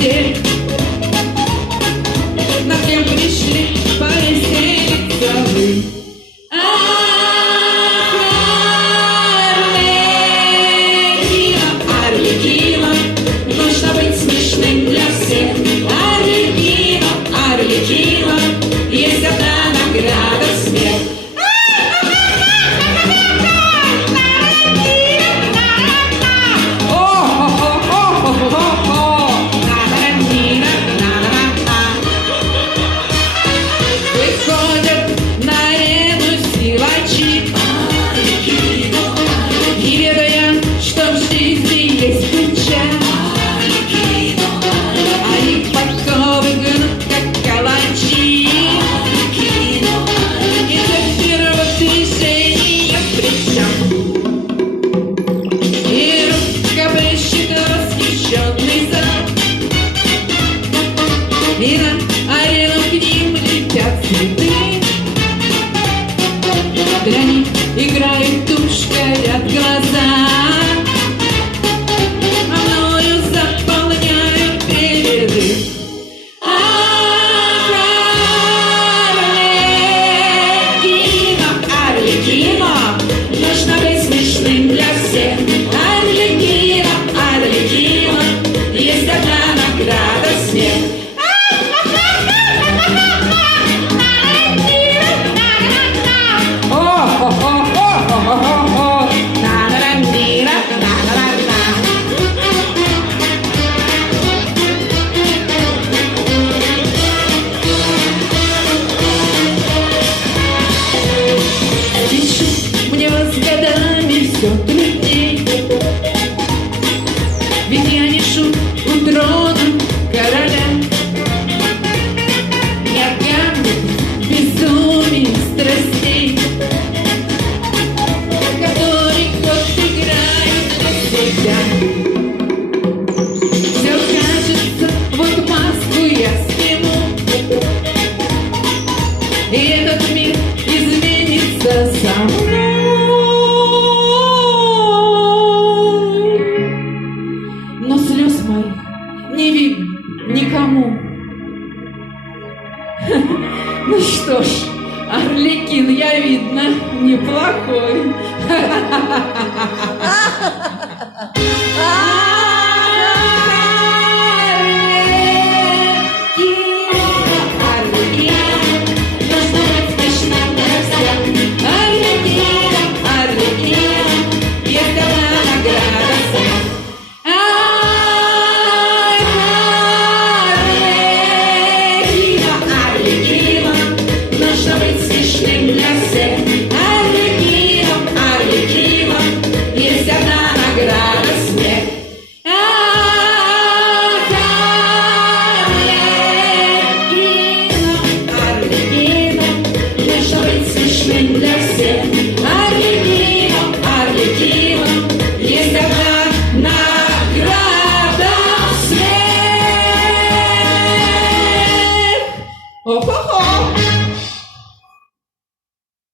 те, на кем пришли повеселиться вы. Арлекино, нужно быть смешным для всех. Арлекино, Арлекино, есть одна награда — смех. Выходят на арену силачи, и ведая, что в жизни есть печаль, они подковы гнут, как калачи, и до первого движения причем, и рукоплещет восхищенный зал, и на арену к ним летят цветы. Для них играет тушь, горят глаза, а мною заполняют переды. Арлекино, Арлекино, нужно быть смешным для всех. Арлекино, Арлекино, есть одна награда — смех. Мне с годами все трудней, ведь я не шут у трона короля. Я гамлет безумий страстей, который год играет на себя. Все кажется, вот маску я сниму, и этот мир изменится со мной. Но слез моих не видно никому. Ну что ж, Арлекин, я, видно, неплохой.